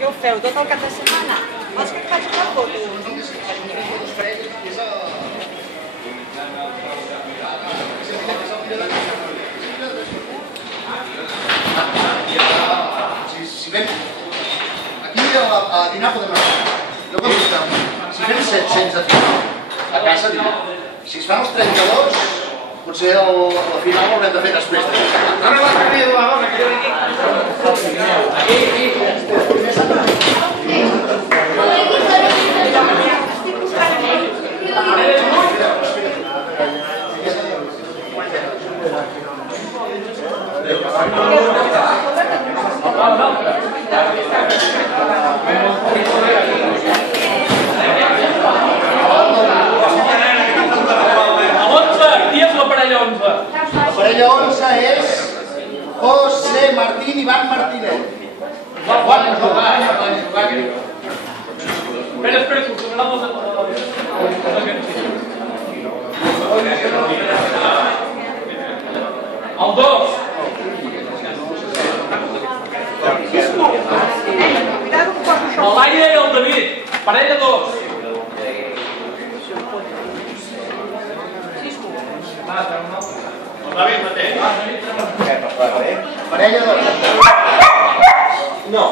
Què ho feu tot el cap de setmana? Vols que et faci una foto? Si fem... Aquí a dinar podem anar. Jo que busquem. Si fem 700 a final, a casa diré. Si es fan els 32, potser la final l'haurem de fer després. Ara la carrera de la dona, que jo aquí. La parella 11 és José Martín Iván Martínez. Espera, tornamos al 2. El Laia i el David, parella 2. El David mateix. Parella 2. No.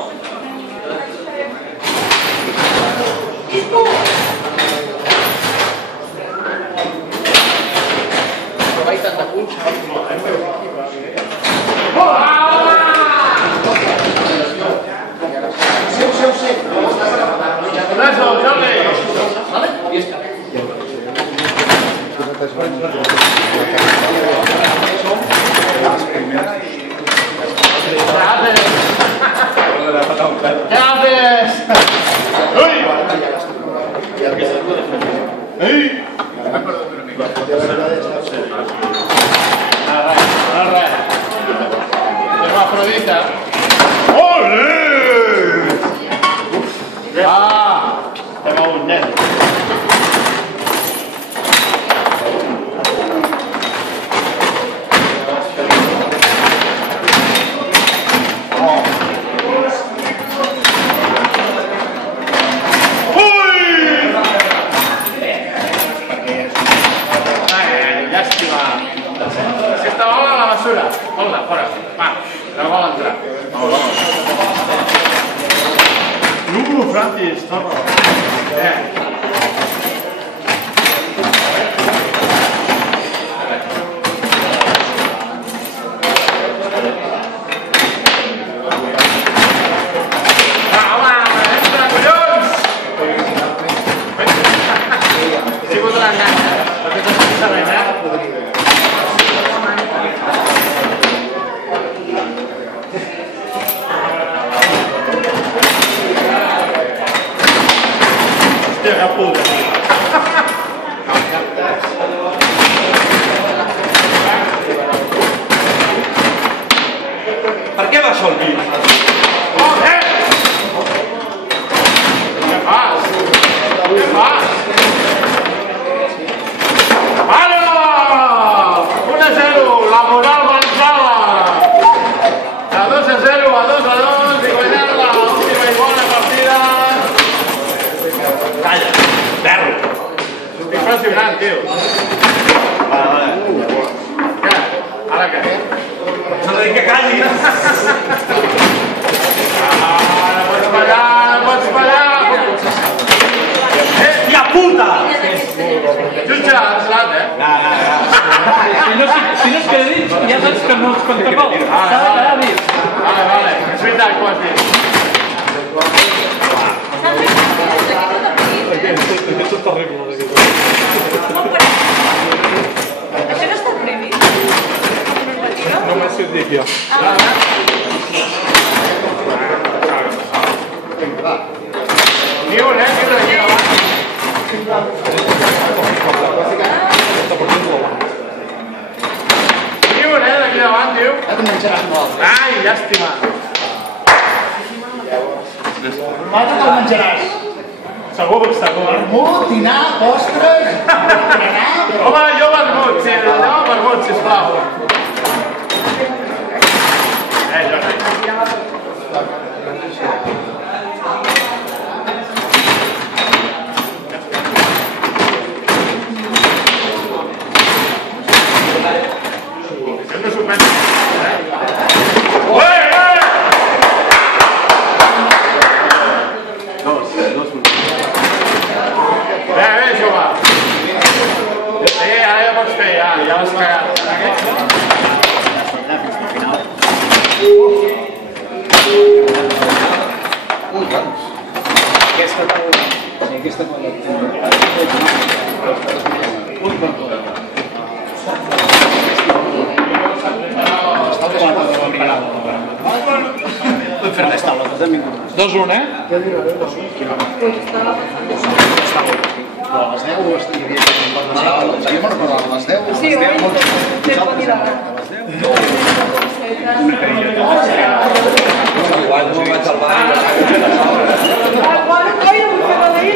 Per què va això el vi? Què fas? Ara! 1-0, la moral avançava. A 2-0, a 2-2 i guanyar l'última i bona partida. Calla, perro. Impressionant, tio. Què? Ara què? S'ha de dir que calli. No pots fallar, no pots fallar. Tia puta! Jutge, ha encelat, Si no es queda dins, ja saps que no es compta pau. S'ha de quedar dins. Vale, és veritat que ho has dit. Això és terrible. Això no està previst? No m'ha sigut dit jo. Ni un, ni un aquí davant. Ni un, d'aquí davant, tio. Ja te'n menjaràs molt. Ai, llàstima. Malta te'l menjaràs. Segur, segur. Vermut, dinar, postres, berenar... Home, jo vermut, sí, no, vermut, sisplau. Jordi. Dos, un, eh? Però a les 10 hi havia un quart de sala. Jo me'n recordava, a les 10... Sí, oi? Tempo mirada. Guarda, coi, non mi fa vedere.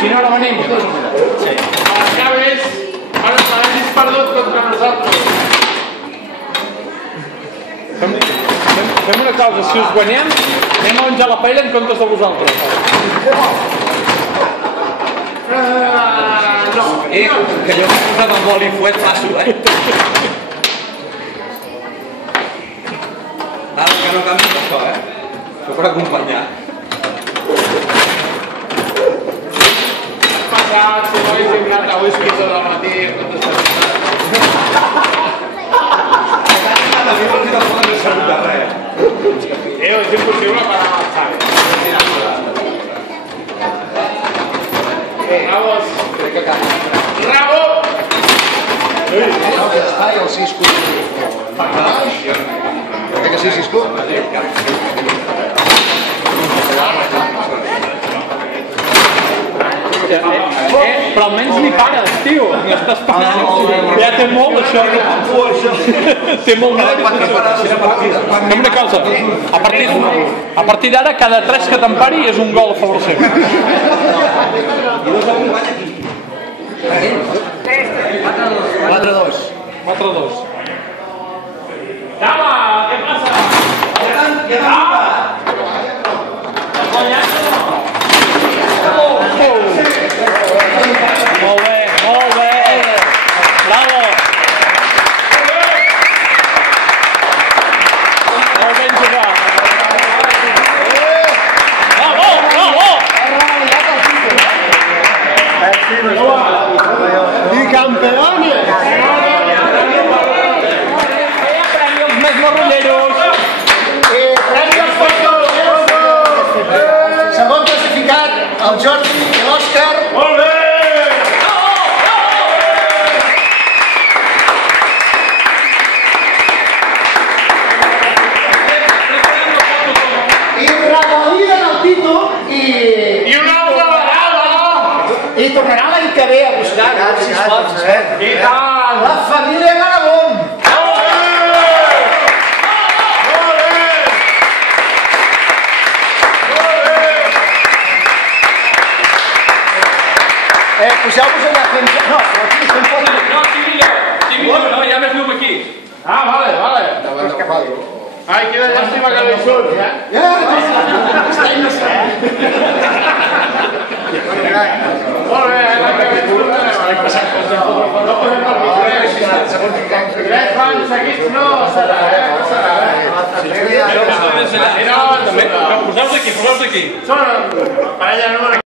Quina hora venim? Sí. Acabes, ara l'hagis perdut contra nosaltres. Fem una cosa, si us guanyem, anem a menjar la paella en comptes de vosaltres. No. Que jo m'he posat amb oli fuet fàcil, Ara que no canvi això, Això per acompanyar. Passat, si no hagués anat a whisky tot el matí, tot està és impossible parar el sac. Rabos! Rabo! Ja està, i el Cisco... Crec que sí, Cisco? Però almenys li pares, tio. M'estàs pagant. Ja té molt, això. Té molt mèrit. Fem una cosa. A partir d'ara, cada 3 que t'empari és un gol a favor seu. I dos acompanya aquí. 4-2. 4-2. Dama, què passa? Molt bé, molt bé. Bravo. Molt ben jugat. Bravo, bravo. I campeones! Premi els més marronyeros. Segon classificat, el Jordi i l'Òscar. Molt bé! I revaliden el títol I una altra vegada! i tornarà l'any que ve a buscar, sisplau. I tant! La família Garabon! Poseu-vos allà fent... No, però aquí fent fora. No, tinc millor, no, ja més llum aquí. Ah, vale. Ai, quina llàstima que no hi surt, Està innocent. Molt bé, l'any que ve surt. No podem partir 3 anys seguits, no serà, no serà. Poseu-vos aquí, poseu-vos aquí. Són parella número